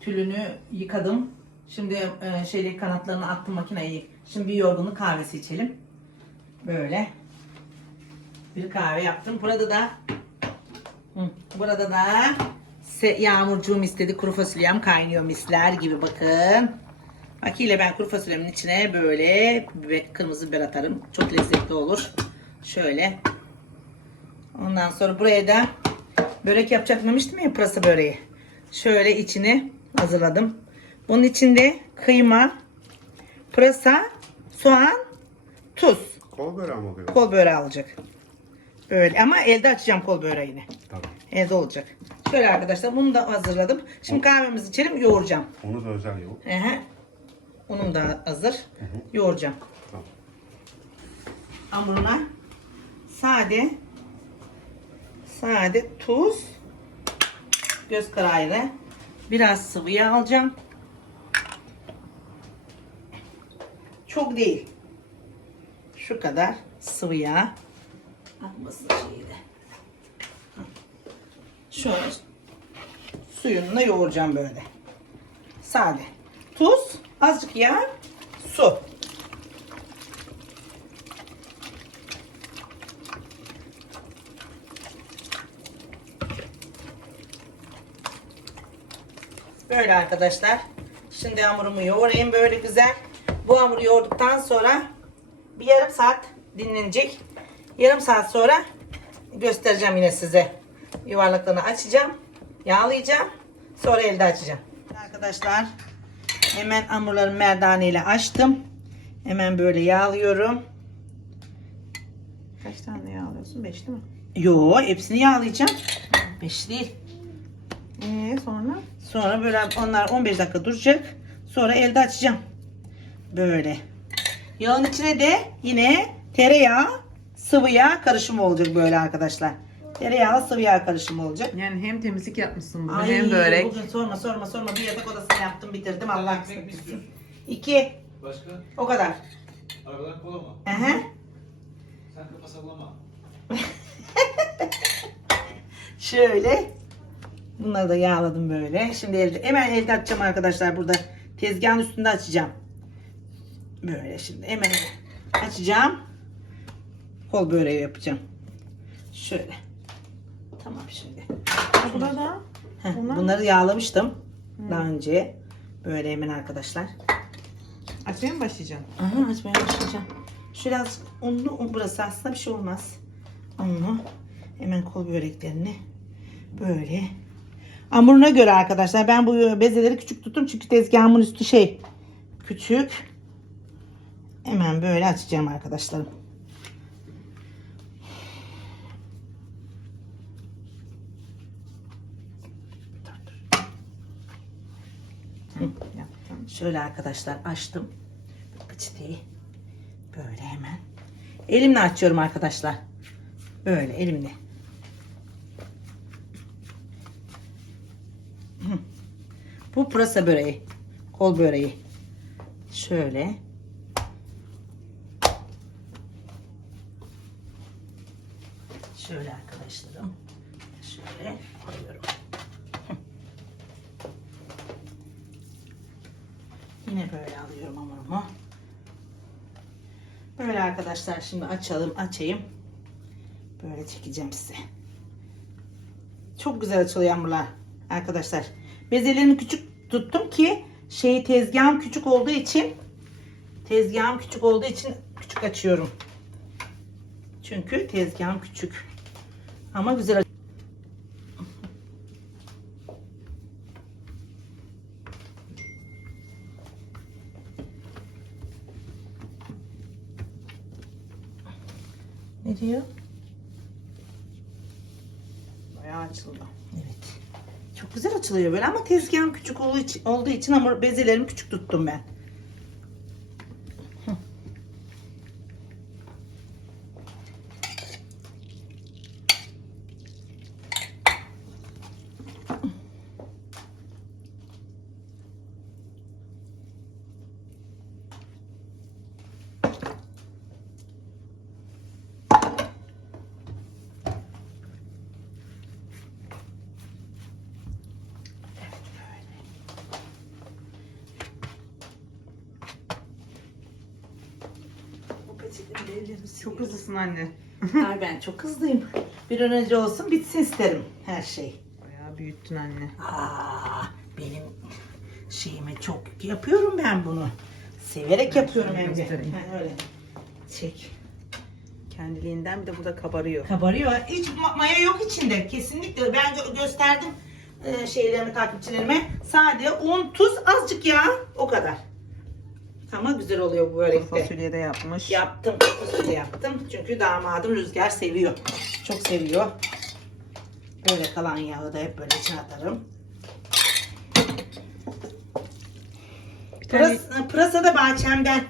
Tülünü yıkadım. Şimdi e, şeyleri kanatlarını attım makineye. Şimdi bir yorgunluk kahvesi içelim. Böyle. Bir kahve yaptım. Burada da Hı, burada da yağmurcuğum istedi. Kuru fasulyem kaynıyor misler gibi bakın. Makiyle ben kuru fasulyemin içine böyle kırmızı biber atarım. Çok lezzetli olur. Şöyle. Ondan sonra buraya da börek yapacak demiştim ya pırasa böreği. Şöyle içini hazırladım. Bunun içinde kıyma, pırasa, soğan, tuz. Kol böreği mi oluyor? Kol böreği alacak. Böyle ama elde açacağım kol böreğini. Tamam. Evde olacak. Şöyle arkadaşlar bunu da hazırladım. Şimdi kahvemizi içelim yoğuracağım. Onu da özel yoğurt. Ehe. Unum da hazır. Yoğuracağım. Tamam. Hamuruna sade sade tuz göz kararıyla biraz sıvı yağ alacağım. Çok değil. Şu kadar sıvı yağ. Atmasın şeyi de. Şöyle suyunu yoğuracağım böyle. Sade. Tuz, azıcık yağ, su. Böyle arkadaşlar. Şimdi hamurumu yoğurayım böyle güzel. Bu hamuru yoğurduktan sonra bir yarım saat dinlenecek. Yarım saat sonra göstereceğim yine size. Yuvarlaklarını açacağım. Yağlayacağım. Sonra elde açacağım. Arkadaşlar hemen hamurlarımı merdane ile açtım. Hemen böyle yağlıyorum. Kaç tane yağlıyorsun? Beş değil mi? Yo hepsini yağlayacağım. Beş değil. Ee, sonra? Sonra böyle onlar 15 dakika duracak. Sonra elde açacağım. Böyle. Yağın içine de yine tereyağı, sıvı yağ karışımı olacak böyle arkadaşlar. Tereyağı, sıvı yağ karışımı olacak. Yani hem temizlik yapmışsın bugün Ay, hem börek. Bugün sorma sorma sorma bir yatak odasını yaptım bitirdim Allah kısmetsin. İki. Başka? O kadar. Arabadan kola mı? Aha. Sen kafa sallama. Şöyle. Bunları da yağladım böyle. Şimdi elde, hemen elde açacağım arkadaşlar burada. Tezgahın üstünde açacağım. Böyle şimdi hemen açacağım. Kol böreği yapacağım. Şöyle. Tamam şimdi. Burada da Heh, Bunlar- bunları yağlamıştım daha önce. Böyle hemen arkadaşlar. açmaya mı başlayacaksın? Aha açmaya başlayacağım. Şöyle az unlu, un burası aslında bir şey olmaz. Unlu. Hemen kol böreklerini böyle. Hamuruna göre arkadaşlar ben bu bezeleri küçük tuttum çünkü tezgahımın üstü şey küçük. Hemen böyle açacağım arkadaşlarım. Şöyle arkadaşlar açtım. Peçeteyi böyle hemen. Elimle açıyorum arkadaşlar. Böyle elimle. Bu pırasa böreği. Kol böreği. Şöyle. Şöyle arkadaşlarım. Şöyle koyuyorum. Yine böyle alıyorum hamurumu. Böyle arkadaşlar şimdi açalım, açayım. Böyle çekeceğim size. Çok güzel açılıyor hamurlar arkadaşlar. Bezelerini küçük tuttum ki şey tezgahım küçük olduğu için tezgahım küçük olduğu için küçük açıyorum. Çünkü tezgahım küçük. Ama güzel Ne diyor? Bayağı açıldı. Evet. Güzel açılıyor böyle ama tezgahım küçük olduğu için, olduğu için hamur bezelerimi küçük tuttum ben. Çok hızlısın anne. Ay ben çok hızlıyım. Bir an önce olsun bitsin isterim her şey. Bayağı büyüttün anne. Aa, benim şeyime çok yapıyorum ben bunu. Severek yapıyorum şöyle hem de. göstereyim. Ha, öyle. Çek. Kendiliğinden bir de bu da kabarıyor. Kabarıyor. Hiç ma- maya yok içinde. Kesinlikle. Ben gö- gösterdim e, şeylerimi takipçilerime. Sade un, tuz, azıcık yağ. O kadar. Ama güzel oluyor bu börekte. fasulye de yapmış. Yaptım. Fasulye yaptım. Çünkü damadım Rüzgar seviyor. Çok seviyor. Böyle kalan yağı da hep böyle içine atarım. Bir tane Pırasa, pırasa da bahçemden.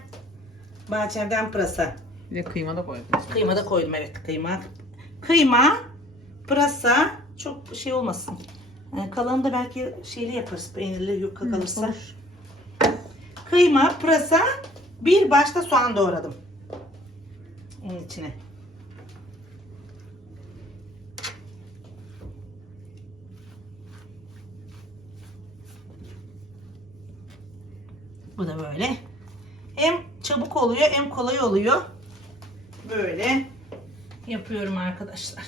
Bahçemden pırasa. bir de kıyma da koydum. Kıyma da koydum evet kıyma. Kıyma, pırasa çok şey olmasın. Ee, kalanı da belki şeyli yaparız peynirli yufka kalırsa. olur. Kıyma, pırasa, bir başta soğan doğradım. Onun içine. Bu da böyle. Hem çabuk oluyor hem kolay oluyor. Böyle yapıyorum arkadaşlar.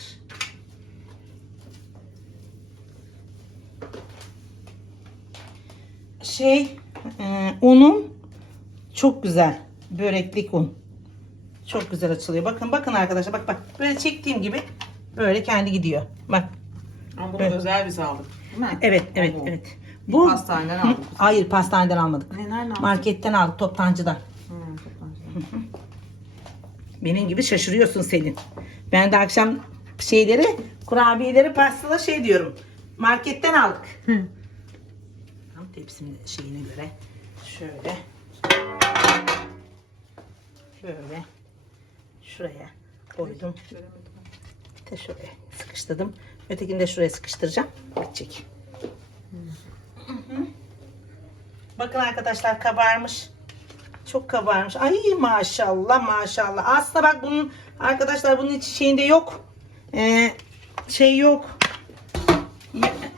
Şey, e, unum çok güzel. Böreklik un. Çok güzel açılıyor. Bakın bakın arkadaşlar bak bak. Böyle çektiğim gibi böyle kendi gidiyor. Bak. Ama bunu özel biz aldık. Değil mi? Evet evet Bu. evet. Bu pastaneden Hı, aldık. Hayır pastaneden almadık. Ne nereden aldın? Marketten aldık toptancıdan. Fazla. Benim gibi şaşırıyorsun Selin. Ben de akşam şeyleri, kurabiyeleri, pastaları şey diyorum. Marketten aldık. Hı. Tepsimin şeyine göre şöyle şöyle şuraya koydum. De şuraya sıkıştırdım. Ötekini de şuraya sıkıştıracağım. Bitecek. Bakın arkadaşlar kabarmış. Çok kabarmış. Ay maşallah maşallah. Aslında bak bunun arkadaşlar bunun içi şeyinde yok. Ee, şey yok.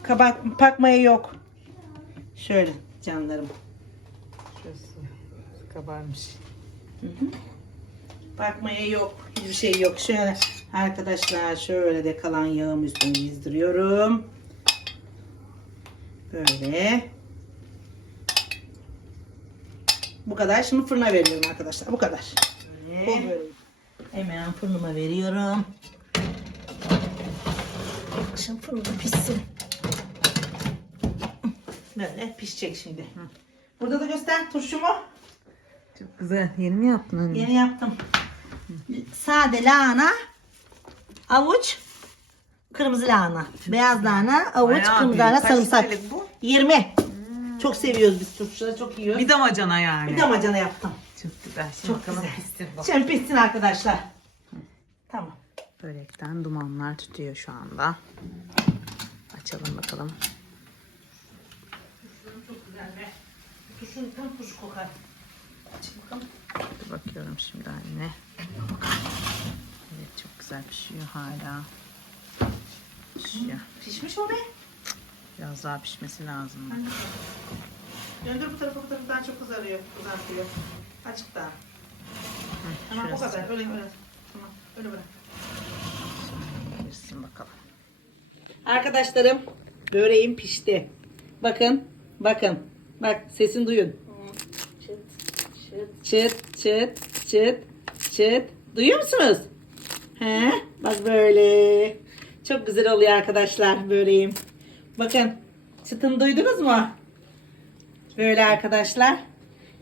Kabak pakmaya yok. Şöyle canlarım. Şurası kabarmış. Bakmaya yok. Hiçbir şey yok. Şöyle arkadaşlar şöyle de kalan yağım üstüne gezdiriyorum. Böyle. Bu kadar. Şimdi fırına veriyorum arkadaşlar. Bu kadar. Böyle. Hemen fırınıma veriyorum. Şimdi fırında pişsin. Böyle pişecek şimdi. Burada da göster turşumu. Çok güzel. Yeni mi yaptın anne? Yeni yaptım. Sade lahana, avuç, kırmızı lahana. Beyaz lahana, avuç, Bayağı kırmızı büyük. lahana, Kaç sarımsak. litrelik bu? 20. Çok seviyoruz biz turşuları, çok yiyoruz. Bir damacana yani. Bir damacana yaptım. Çok güzel. Şimdi Çok güzel. pişsin bak. Şimdi pişsin arkadaşlar. Tamam. Börekten dumanlar tutuyor şu anda. Açalım bakalım. Çok güzel be. Turşun tam turşu kokar. Aç bakalım. Bakıyorum şimdi anne. Evet çok güzel pişiyor hala. Pişiyor. Pişmiş o be. Biraz daha pişmesi lazım. Döndür bu tarafa bu tarafa daha çok kızarıyor. Kızartıyor. Açık daha. Tamam o şurası. kadar. Öyle öyle. Tamam. Öyle bırak. Pişsin bakalım. Arkadaşlarım böreğim pişti. Bakın, bakın. Bak sesini duyun. Çıt çıt çıt çıt. Duyuyor musunuz? He? Bak böyle. Çok güzel oluyor arkadaşlar böreğim. Bakın çıtını duydunuz mu? Böyle arkadaşlar.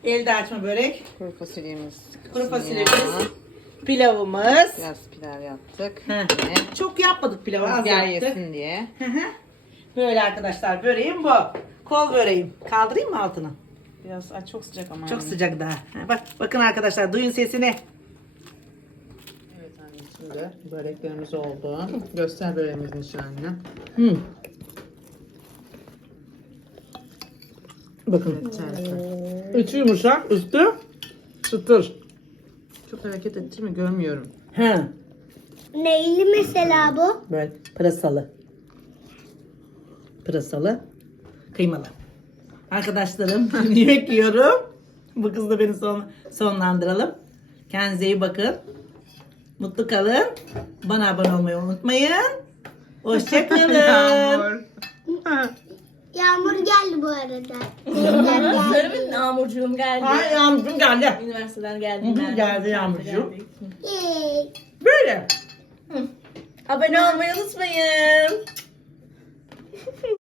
Elde açma börek. Kuru fasulyemiz. Kuru fasulyemiz. Pilavımız. Biraz pilav yaptık. Heh. Çok yapmadık pilavı az yaptık. yesin diye. Hı hı. Böyle arkadaşlar böreğim bu. Kol böreğim. Kaldırayım mı altını? Biraz ay, çok sıcak ama. Çok yani. sıcak daha. Ha, Bak bakın arkadaşlar duyun sesini. Evet anne şimdi böreklerimiz oldu. Göster böreğimizin şu anne. Hı. Bakın. Evet, içerisi. Üstü yumuşak, üstü çıtır. Çok hareket ettirme görmüyorum. He. Neyli mesela bu? Böyle pırasalı. Pırasalı. Kıymalı. Arkadaşlarım yemek yiyorum. Bu kızla beni son, sonlandıralım. Kendinize iyi bakın. Mutlu kalın. Bana abone olmayı unutmayın. Hoşçakalın. Yağmur. Yağmur geldi bu arada. Teyzem geldi. Söyle Yağmurcuğum geldi. Ay yağmurcuğum geldi. Üniversiteden geldi. hı, geldi Yağmurcuğum. Yay. Böyle. Abone olmayı unutmayın.